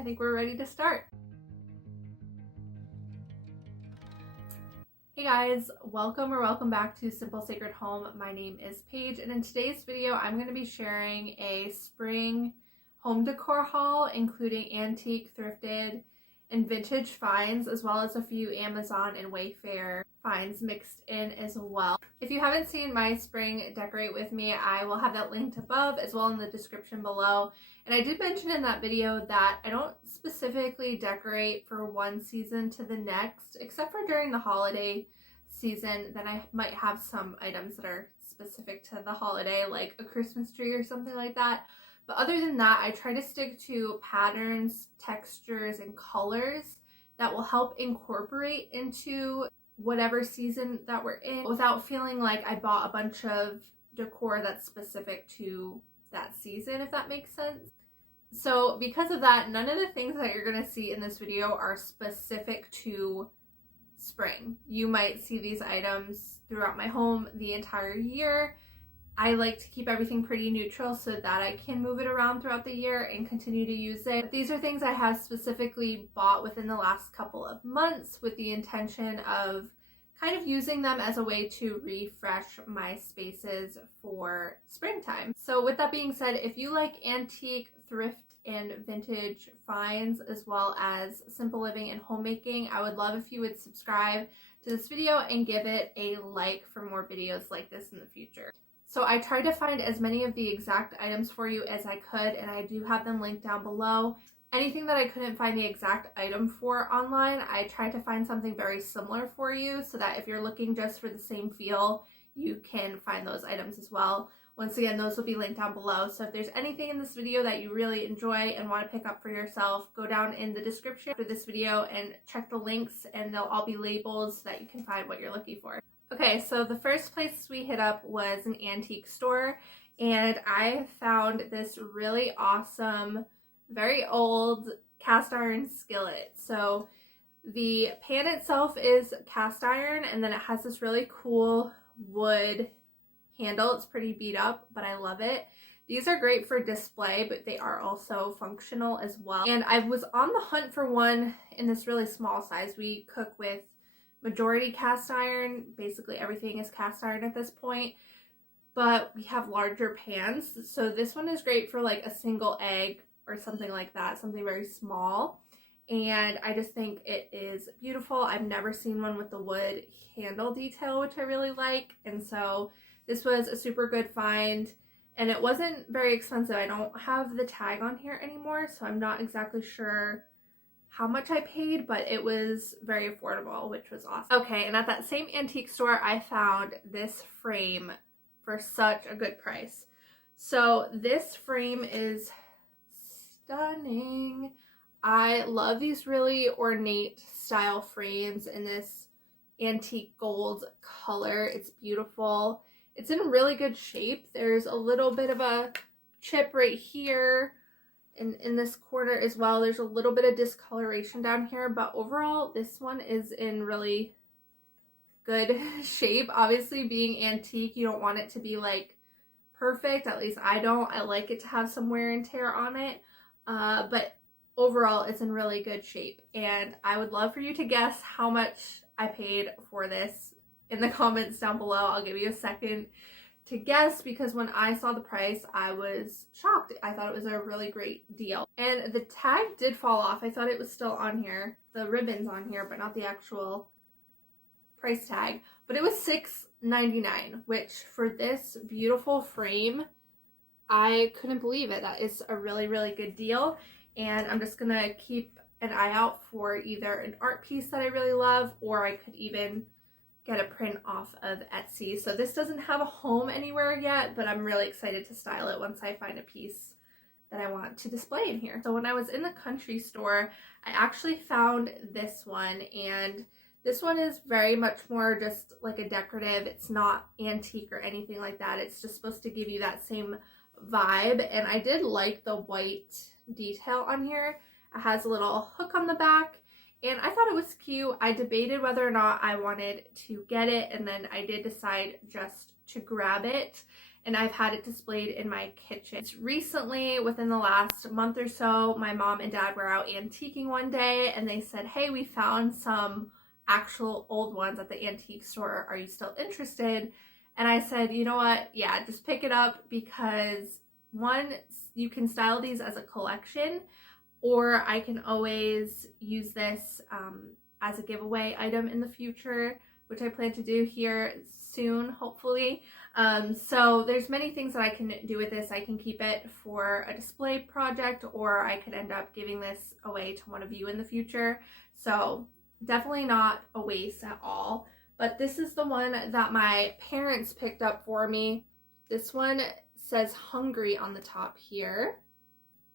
I think we're ready to start. Hey guys, welcome back to Simple Sacred Home. My name is Paige, and in today's video I'm going to be sharing a spring home decor haul including antique, thrifted, and vintage finds, as well as a few Amazon and Wayfair finds mixed in as well. If you haven't seen my spring decorate with me, I will have that linked above as well in the description below. And I did mention in that video that I don't specifically decorate for one season to the next, except for during the holiday season. Then I might have some items that are specific to the holiday, like a Christmas tree or something like that. But other than that, I try to stick to patterns, textures, and colors that will help incorporate into whatever season that we're in without feeling like I bought a bunch of decor that's specific to that season, if that makes sense. So because of that, none of the things that you're going to see in this video are specific to spring. You might see these items throughout my home the entire year. I like to keep everything pretty neutral so that I can move it around throughout the year and continue to use it. But these are things I have specifically bought within the last couple of months with the intention of kind of using them as a way to refresh my spaces for springtime. So with that being said, if you like antique, thrift, and vintage finds, as well as simple living and homemaking, I would love if you would subscribe to this video and give it a like for more videos like this in the future. So I tried to find as many of the exact items for you as I could, and I do have them linked down below. Anything that I couldn't find the exact item for online, I tried to find something very similar for you so that if you're looking just for the same feel, you can find those items as well. Once again, those will be linked down below. So if there's anything in this video that you really enjoy and want to pick up for yourself, go down in the description for this video and check the links, and they'll all be labeled so that you can find what you're looking for. Okay, so the first place we hit up was an antique store, and I found this really awesome, very old cast iron skillet. So the pan itself is cast iron, and then it has this really cool wood handle. It's pretty beat up, but I love it. These are great for display, but they are also functional as well. And I was on the hunt for one in this really small size. We cook with majority cast iron. Basically everything is cast iron at this point, but we have larger pans. So this one is great for like a single egg or something like that, something very small. And I just think it is beautiful. I've never seen one with the wood handle detail, which I really like. And so this was a super good find, and it wasn't very expensive. I don't have the tag on here anymore, so I'm not exactly sure how much I paid, but it was very affordable, which was awesome. Okay, and at that same antique store, I found this frame for such a good price. So this frame is stunning. I love these really ornate style frames in this antique gold color. It's beautiful. It's in really good shape. There's a little bit of a chip right here. In this corner as well, there's a little bit of discoloration down here, but overall this one is in really good shape. Obviously, being antique, you don't want it to be like perfect. At least I don't. I like it to have some wear and tear on it, but overall it's in really good shape. And I would love for you to guess how much I paid for this in the comments down below. I'll give you a second to guess, because when I saw the price, I was shocked. I thought it was a really great deal. And the tag did fall off. I thought it was still on here. The ribbon's on here, but not the actual price tag. But it was $6.99, which for this beautiful frame, I couldn't believe it. That is a really, really good deal. And I'm just gonna keep an eye out for either an art piece that I really love, or I could even get a print off of Etsy. So this doesn't have a home anywhere yet, but I'm really excited to style it once I find a piece that I want to display in here. So when I was in the country store, I actually found this one, and this one is very much more just like a decorative. It's not antique or anything like that. It's just supposed to give you that same vibe, and I did like the white detail on here. It has a little hook on the back, and I thought it was cute. I debated whether or not I wanted to get it, and then I did decide just to grab it. and I've had it displayed in my kitchen. Recently, within the last month or so, my mom and dad were out antiquing one day, and they said, hey, we found some actual old ones at the antique store. Are you still interested? And I said, you know what? Yeah, just pick it up, because one, you can style these as a collection, or I can always use this as a giveaway item in the future, which I plan to do here soon, hopefully. So there's many things that I can do with this. I can keep it for a display project, or I could end up giving this away to one of you in the future. So definitely not a waste at all. But this is the one that my parents picked up for me. This one says Hungary on the top here.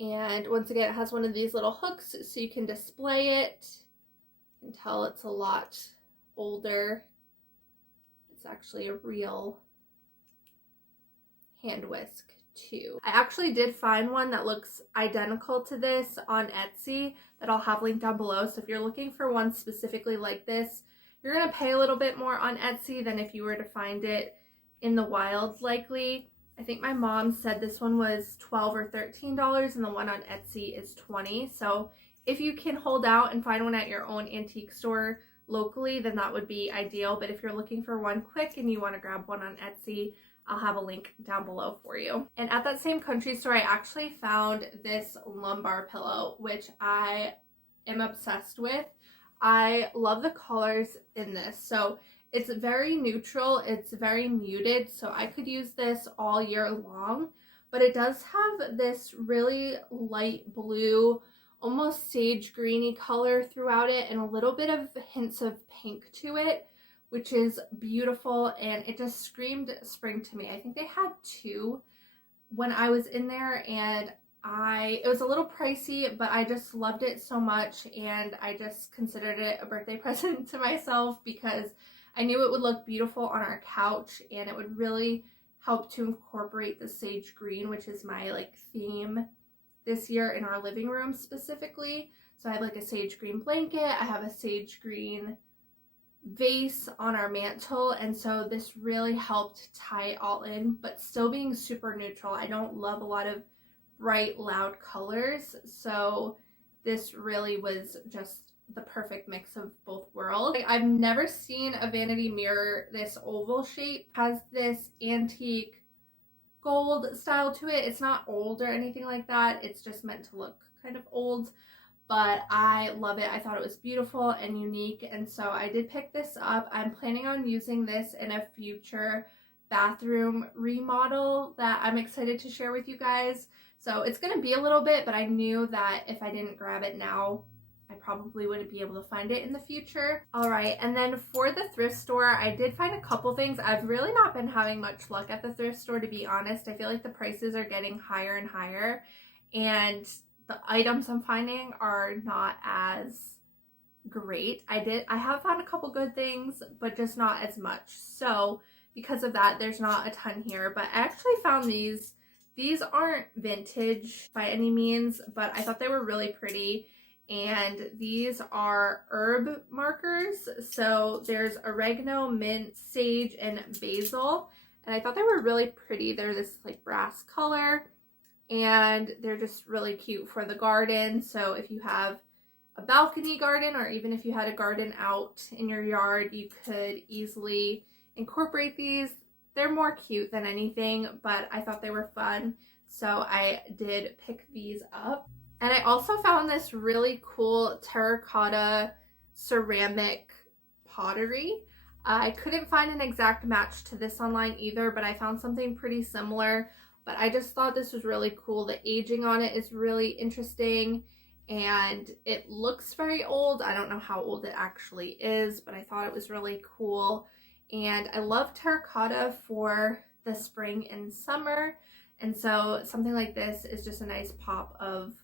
And once again, it has one of these little hooks so you can display it. You can tell it's a lot older. It's actually a real hand whisk too. I actually did find one that looks identical to this on Etsy that I'll have linked down below. So if you're looking for one specifically like this, you're gonna pay a little bit more on Etsy than if you were to find it in the wild likely. I think my mom said this one was $12 or $13 and the one on Etsy is $20. So if you can hold out and find one at your own antique store locally, then that would be ideal. But if you're looking for one quick and you want to grab one on Etsy, I'll have a link down below for you. And at that same country store, I actually found this lumbar pillow, which I am obsessed with. I love the colors in this. So it's very neutral, it's very muted, so I could use this all year long, but it does have this really light blue, almost sage greeny color throughout it, and a little bit of hints of pink to it, which is beautiful, and it just screamed spring to me. I think they had two when I was in there, and it was a little pricey, but I just loved it so much, and I just considered it a birthday present to myself because I knew it would look beautiful on our couch, and it would really help to incorporate the sage green, which is my theme this year in our living room specifically. So I have a sage green blanket, I have a sage green vase on our mantle, and so this really helped tie it all in, but still being super neutral. I don't love a lot of bright, loud colors, so this really was just the perfect mix of both worlds. I've never seen a vanity mirror this oval shape. It has this antique gold style to it. It's not old or anything like that. It's just meant to look kind of old, but I love it. I thought it was beautiful and unique, and so I did pick this up. I'm planning on using this in a future bathroom remodel that I'm excited to share with you guys. So it's going to be a little bit, but I knew that if I didn't grab it now, I probably wouldn't be able to find it in the future. All right, and then for the thrift store, I did find a couple things. I've really not been having much luck at the thrift store, to be honest. I feel like the prices are getting higher and higher, and the items I'm finding are not as great. I have found a couple good things, but just not as much. So because of that, there's not a ton here, but I actually found these. These aren't vintage by any means, but I thought they were really pretty. And these are herb markers. So there's oregano, mint, sage, and basil. And I thought they were really pretty. They're this brass color, and they're just really cute for the garden. So if you have a balcony garden, or even if you had a garden out in your yard, you could easily incorporate these. They're more cute than anything, but I thought they were fun, so I did pick these up. And I also found this really cool terracotta ceramic pottery. I couldn't find an exact match to this online either, but I found something pretty similar. But I just thought this was really cool. The aging on it is really interesting, and it looks very old. I don't know how old it actually is, but I thought it was really cool. And I love terracotta for the spring and summer, and so something like this is just a nice pop of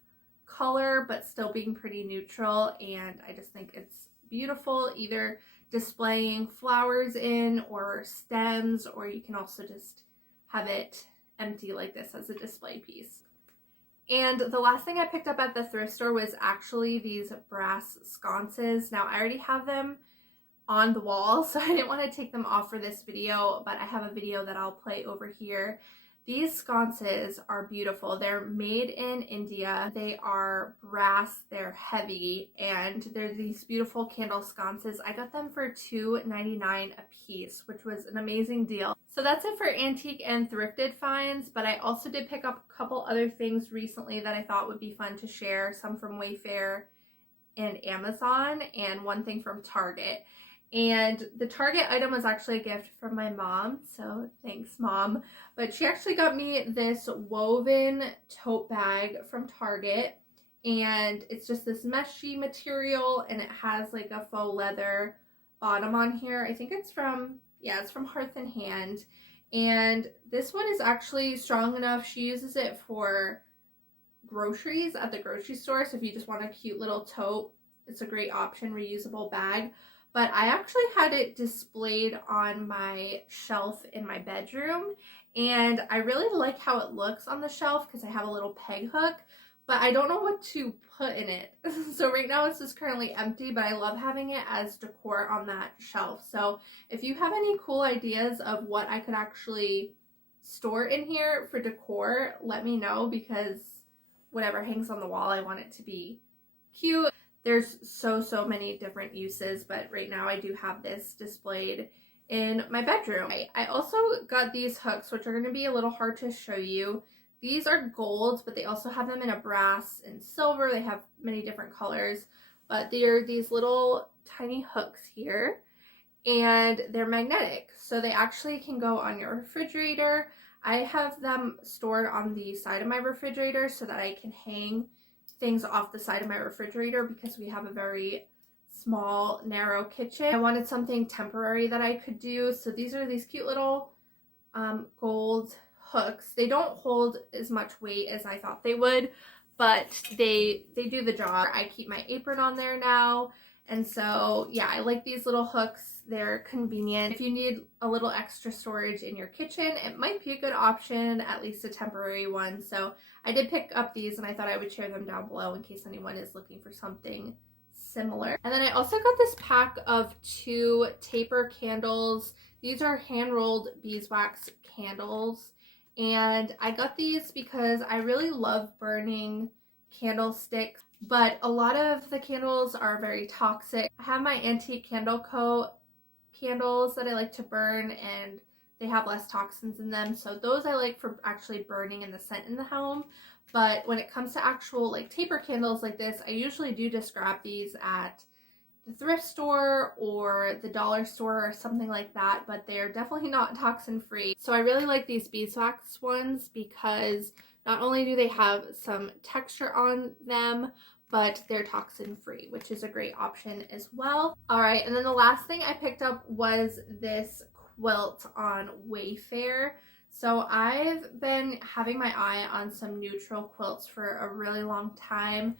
color, but still being pretty neutral, and I just think it's beautiful, either displaying flowers in or stems, or you can also just have it empty like this as a display piece. And the last thing I picked up at the thrift store was actually these brass sconces. Now I already have them on the wall, so I didn't want to take them off for this video, but I have a video that I'll play over here. These sconces are beautiful. They're made in India. They are brass, they're heavy, and they're these beautiful candle sconces. I got them for $2.99 a piece, which was an amazing deal. So that's it for antique and thrifted finds, but I also did pick up a couple other things recently that I thought would be fun to share, some from Wayfair and Amazon, and one thing from Target. And the Target item was actually a gift from my mom, so thanks, Mom. But she actually got me this woven tote bag from Target, and it's just this meshy material, and it has like a faux leather bottom on here. I think it's from, yeah, it's from Hearth and Hand. And this one is actually strong enough. She uses it for groceries at the grocery store, so if you just want a cute little tote, it's a great option, reusable bag. But I actually had it displayed on my shelf in my bedroom, and I really like how it looks on the shelf because I have a little peg hook, but I don't know what to put in it. So right now it's just currently empty, but I love having it as decor on that shelf. So if you have any cool ideas of what I could actually store in here for decor, let me know, because whatever hangs on the wall, I want it to be cute. There's so many different uses, but right now I do have this displayed in my bedroom. I also got these hooks, which are going to be a little hard to show you. These are gold, but they also have them in a brass and silver. They have many different colors, but they're these little tiny hooks here, and they're magnetic, so they actually can go on your refrigerator. I have them stored on the side of my refrigerator so that I can hang things off the side of my refrigerator because we have a very small, narrow kitchen. I wanted something temporary that I could do, so these are these cute little gold hooks. They don't hold as much weight as I thought they would, but they do the job. I keep my apron on there now, and so yeah, I like these little hooks. They're convenient. If you need a little extra storage in your kitchen, it might be a good option, at least a temporary one. So I did pick up these, and I thought I would share them down below in case anyone is looking for something similar. And then I also got this pack of 2 taper candles. These are hand-rolled beeswax candles, and I got these because I really love burning candlesticks, but a lot of the candles are very toxic. I have my antique candle coat candles that I like to burn, and they have less toxins in them, so those I like for actually burning in the scent in the home. But when it comes to actual like taper candles like this, I usually do just grab these at the thrift store or the dollar store or something like that, but they're definitely not toxin free. So I really like these beeswax ones because not only do they have some texture on them, but they're toxin free, which is a great option as well. All right, and then the last thing I picked up was this quilt on Wayfair. So I've been having my eye on some neutral quilts for a really long time.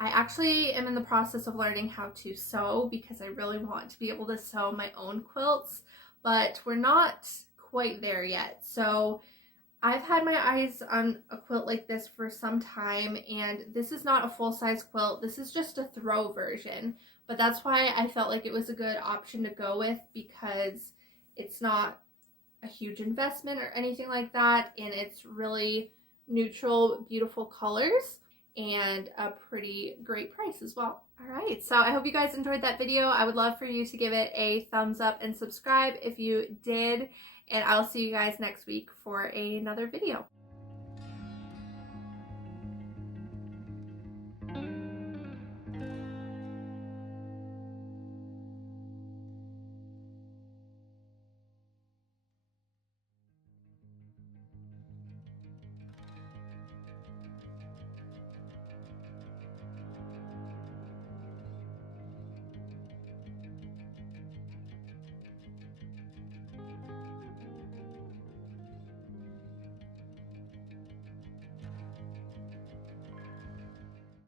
I actually am in the process of learning how to sew because I really want to be able to sew my own quilts, but we're not quite there yet. So I've had my eyes on a quilt like this for some time, and this is not a full-size quilt. This is just a throw version, but that's why I felt like it was a good option to go with, because it's not a huge investment or anything like that, and it's really neutral, beautiful colors, and a pretty great price as well. Alright, so I hope you guys enjoyed that video. I would love for you to give it a thumbs up and subscribe if you did, and I'll see you guys next week for another video.